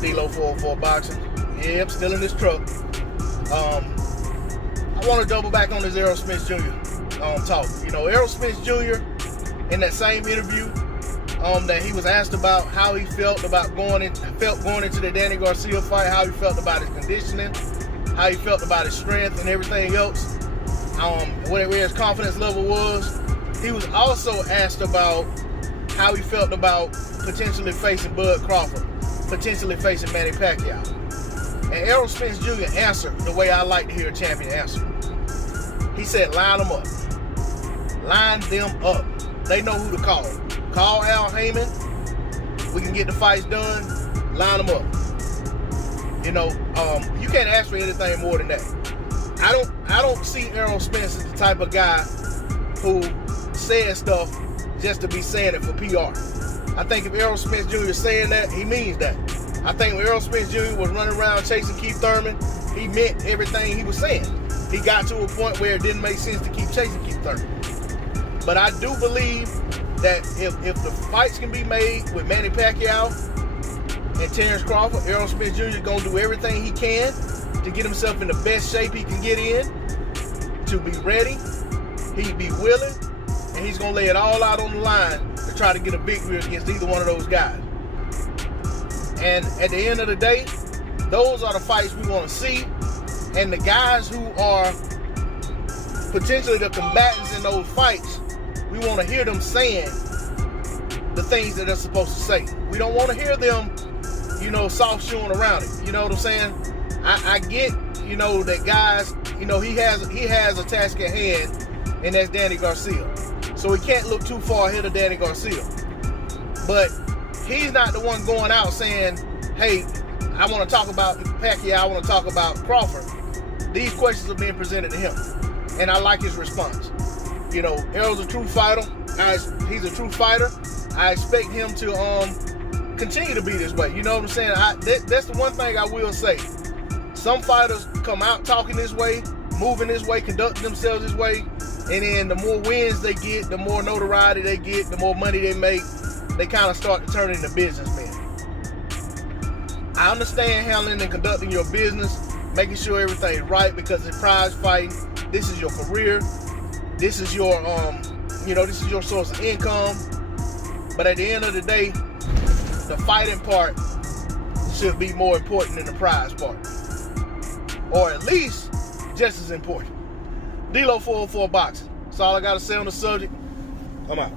D-Lo 404 Boxing. Yep, still in this truck. I want to double back on this Errol Spence Jr. Talk. You know, Errol Spence Jr. in that same interview that he was asked about how he felt about going into the Danny Garcia fight, how he felt about his conditioning, how he felt about his strength and everything else, where his confidence level was. He was also asked about how he felt about potentially facing Bud Crawford, potentially facing Manny Pacquiao. And Errol Spence Jr. answered the way I like to hear a champion answer. He said, line them up. Line them up. They know who to call. Call Al Heyman. We can get the fights done. Line them up. You know, you can't ask for anything more than that. I don't see Errol Spence as the type of guy who says stuff just to be saying it for PR. I think if Errol Spence Jr. is saying that, he means that. I think when Errol Spence Jr. was running around chasing Keith Thurman, he meant everything he was saying. He got to a point where it didn't make sense to keep chasing Keith Thurman. But I do believe that if the fights can be made with Manny Pacquiao and Terrence Crawford, Errol Spence Jr. is going to do everything he can to get himself in the best shape he can get in, to be ready, he'd be willing, and he's going to lay it all out on the line to try to get a victory against either one of those guys. And at the end of the day, those are the fights we want to see. And the guys who are potentially the combatants in those fights, we want to hear them saying the things that they're supposed to say. We don't want to hear them, you know, soft shoeing around it. You know what I'm saying? I get, you know, that guys, you know, he has a task at hand, and that's Danny Garcia. So he can't look too far ahead of Danny Garcia. But he's not the one going out saying, hey, I want to talk about Pacquiao, I want to talk about Crawford. These questions are being presented to him, and I like his response. You know, Errol's a true fighter. He's a true fighter. I expect him to continue to be this way. You know what I'm saying? That's the one thing I will say. Some fighters come out talking this way, moving this way, conducting themselves this way, and then the more wins they get, the more notoriety they get, the more money they make, they kind of start to turn into businessmen. I understand handling and conducting your business, making sure everything's right, because in prize fighting, this is your career, this is your this is your source of income. But at the end of the day, the fighting part should be more important than the prize part, or at least just as important. D-Lo 404 Boxing. That's all I gotta say on the subject. I'm out.